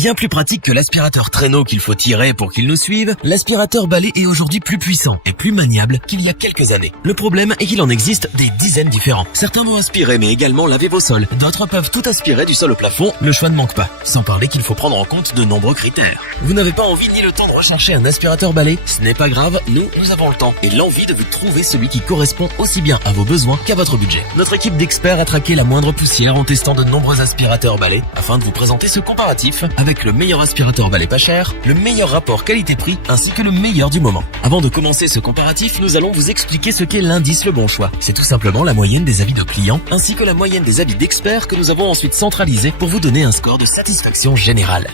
Bien plus pratique que l'aspirateur traîneau qu'il faut tirer pour qu'il nous suive, l'aspirateur balai est aujourd'hui plus puissant et plus maniable qu'il y a quelques années. Le problème est qu'il en existe des dizaines différents. Certains vont aspirer mais également laver vos sols. D'autres peuvent tout aspirer du sol au plafond, le choix ne manque pas. Sans parler qu'il faut prendre en compte de nombreux critères. Vous n'avez pas envie ni le temps de rechercher un aspirateur balai? Ce n'est pas grave, nous avons le temps et l'envie de vous trouver celui qui correspond aussi bien à vos besoins qu'à votre budget. Notre équipe d'experts a traqué la moindre poussière en testant de nombreux aspirateurs balai afin de vous présenter ce comparatif avec le meilleur aspirateur balai pas cher, le meilleur rapport qualité-prix ainsi que le meilleur du moment. Avant de commencer ce comparatif, nous allons vous expliquer ce qu'est l'indice Le Bon Choix. C'est tout simplement la moyenne des avis de clients ainsi que la moyenne des avis d'experts que nous avons ensuite centralisé pour vous donner un score de satisfaction générale.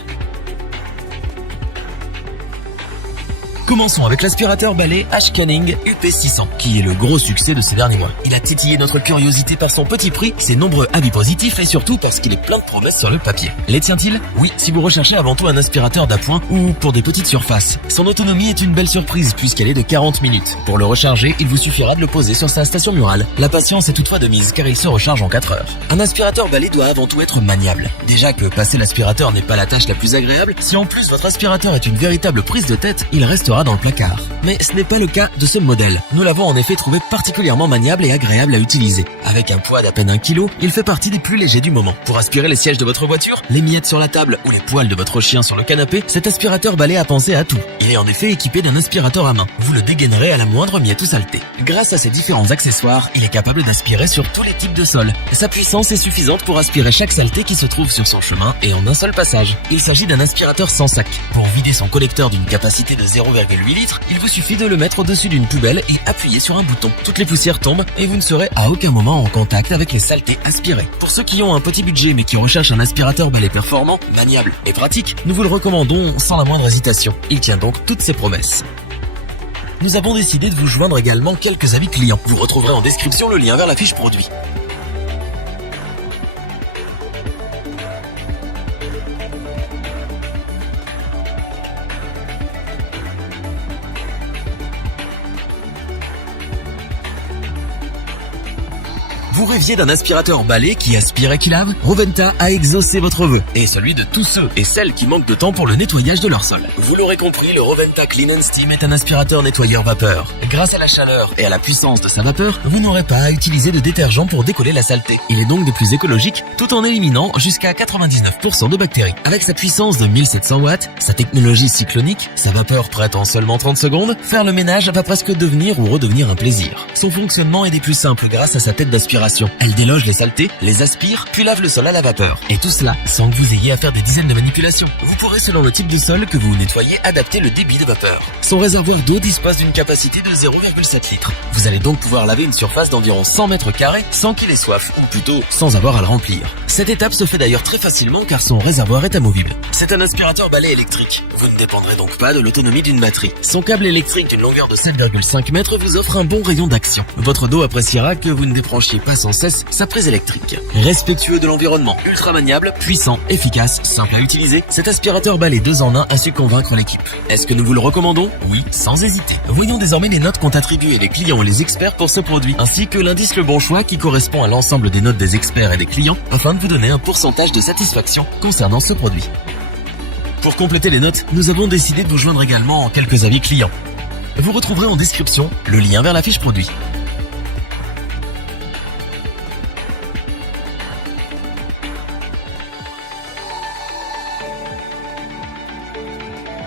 Commençons avec l'aspirateur balai H-Canning UP600, qui est le gros succès de ces derniers mois. Il a titillé notre curiosité par son petit prix, ses nombreux avis positifs et surtout parce qu'il est plein de promesses sur le papier. Les tient-il? Oui, si vous recherchez avant tout un aspirateur d'appoint ou pour des petites surfaces. Son autonomie est une belle surprise puisqu'elle est de 40 minutes. Pour le recharger, il vous suffira de le poser sur sa station murale. La patience est toutefois de mise car il se recharge en 4 heures. Un aspirateur balai doit avant tout être maniable. Déjà que passer l'aspirateur n'est pas la tâche la plus agréable, si en plus votre aspirateur est une véritable prise de tête, il restera dans le placard. Mais ce n'est pas le cas de ce modèle. Nous l'avons en effet trouvé particulièrement maniable et agréable à utiliser. Avec un poids d'à peine 1 kg, il fait partie des plus légers du moment. Pour aspirer les sièges de votre voiture, les miettes sur la table ou les poils de votre chien sur le canapé, cet aspirateur balai a pensé à tout. Il est en effet équipé d'un aspirateur à main. Vous le dégainerez à la moindre miette ou saleté. Grâce à ses différents accessoires, il est capable d'aspirer sur tous les types de sols. Sa puissance est suffisante pour aspirer chaque saleté qui se trouve sur son chemin et en un seul passage. Il s'agit d'un aspirateur sans sac. Pour vider son collecteur d'une capacité de 0,8 litres, il vous suffit de le mettre au-dessus d'une poubelle et appuyer sur un bouton. Toutes les poussières tombent et vous ne serez à aucun moment en contact avec les saletés aspirées. Pour ceux qui ont un petit budget mais qui recherchent un aspirateur balai performant, maniable et pratique, nous vous le recommandons sans la moindre hésitation. Il tient donc toutes ses promesses. Nous avons décidé de vous joindre également quelques avis clients. Vous retrouverez en description le lien vers la fiche produit. Vous rêviez d'un aspirateur balai qui aspire et qui lave? Roventa a exaucé votre vœu et celui de tous ceux et celles qui manquent de temps pour le nettoyage de leur sol. Vous l'aurez compris, le Roventa Clean & Steam est un aspirateur nettoyeur vapeur. Grâce à la chaleur et à la puissance de sa vapeur, vous n'aurez pas à utiliser de détergent pour décoller la saleté. Il est donc des plus écologiques tout en éliminant jusqu'à 99% de bactéries. Avec sa puissance de 1700 watts, sa technologie cyclonique, sa vapeur prête en seulement 30 secondes, faire le ménage va presque devenir ou redevenir un plaisir. Son fonctionnement est des plus simples grâce à sa tête d'aspiration. Elle déloge les saletés, les aspire, puis lave le sol à la vapeur. Et tout cela sans que vous ayez à faire des dizaines de manipulations. Vous pourrez, selon le type de sol que vous nettoyez, adapter le débit de vapeur. Son réservoir d'eau dispose d'une capacité de 0,7 litres. Vous allez donc pouvoir laver une surface d'environ 100 mètres carrés sans qu'il ait soif, ou plutôt sans avoir à le remplir. Cette étape se fait d'ailleurs très facilement car son réservoir est amovible. C'est un aspirateur balai électrique. Vous ne dépendrez donc pas de l'autonomie d'une batterie. Son câble électrique d'une longueur de 7,5 mètres vous offre un bon rayon d'action. Votre dos appréciera que vous ne débranchiez pas sans cesse sa prise électrique. Respectueux de l'environnement, ultra maniable, puissant, efficace, simple à utiliser, cet aspirateur balai 2 en 1 a su convaincre l'équipe. Est-ce que nous vous le recommandons? Oui, sans hésiter. Voyons désormais les notes qu'ont attribuées les clients et les experts pour ce produit, ainsi que l'indice Le Bon Choix qui correspond à l'ensemble des notes des experts et des clients afin de vous donner un pourcentage de satisfaction concernant ce produit. Pour compléter les notes, nous avons décidé de vous joindre également en quelques avis clients. Vous retrouverez en description le lien vers la fiche produit.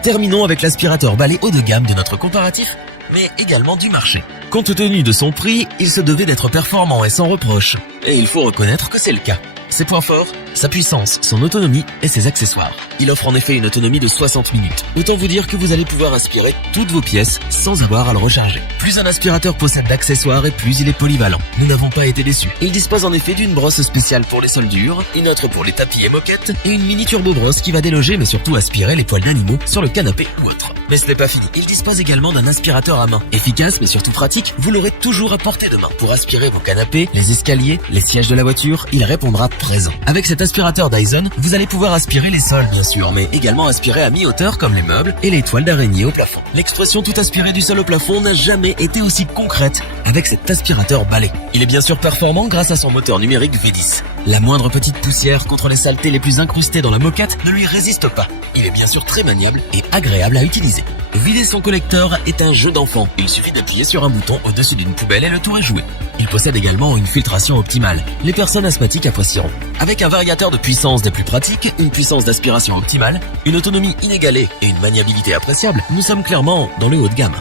Terminons avec l'aspirateur balai haut de gamme de notre comparatif, mais également du marché. Compte tenu de son prix, il se devait d'être performant et sans reproche. Et il faut reconnaître que c'est le cas. Ses points forts, sa puissance, son autonomie et ses accessoires. Il offre en effet une autonomie de 60 minutes. Autant vous dire que vous allez pouvoir aspirer toutes vos pièces sans avoir à le recharger. Plus un aspirateur possède d'accessoires et plus il est polyvalent. Nous n'avons pas été déçus. Il dispose en effet d'une brosse spéciale pour les sols durs, une autre pour les tapis et moquettes et une mini turbo brosse qui va déloger mais surtout aspirer les poils d'animaux sur le canapé ou autre. Mais ce n'est pas fini. Il dispose également d'un aspirateur à main. Efficace mais surtout pratique, vous l'aurez toujours à portée de main. Pour aspirer vos canapés, les escaliers, les sièges de la voiture, il répondra présent. Avec cet aspirateur Dyson, vous allez pouvoir aspirer les sols bien sûr, mais également aspirer à mi-hauteur comme les meubles et les toiles d'araignée au plafond. L'expression tout aspirer du sol au plafond n'a jamais été aussi concrète avec cet aspirateur balai. Il est bien sûr performant grâce à son moteur numérique V10. La moindre petite poussière contre les saletés les plus incrustées dans la moquette ne lui résiste pas. Il est bien sûr très maniable et agréable à utiliser. Vider son collecteur est un jeu d'enfant. Il suffit d'appuyer sur un bouton au-dessus d'une poubelle et le tour est joué. Il possède également une filtration optimale. Les personnes asthmatiques apprécieront. Avec un variateur de puissance des plus pratiques, une puissance d'aspiration optimale, une autonomie inégalée et une maniabilité appréciable, nous sommes clairement dans le haut de gamme.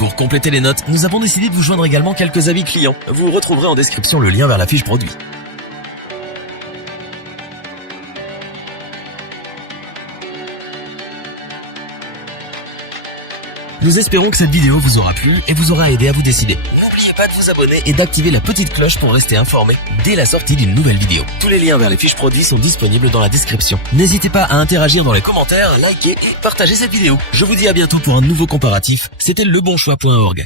Pour compléter les notes, nous avons décidé de vous joindre également quelques avis clients. Vous retrouverez en description le lien vers la fiche produit. Nous espérons que cette vidéo vous aura plu et vous aura aidé à vous décider. N'oubliez pas de vous abonner et d'activer la petite cloche pour rester informé dès la sortie d'une nouvelle vidéo. Tous les liens vers les fiches produits sont disponibles dans la description. N'hésitez pas à interagir dans les commentaires, liker et partager cette vidéo. Je vous dis à bientôt pour un nouveau comparatif. C'était lebonchoix.org.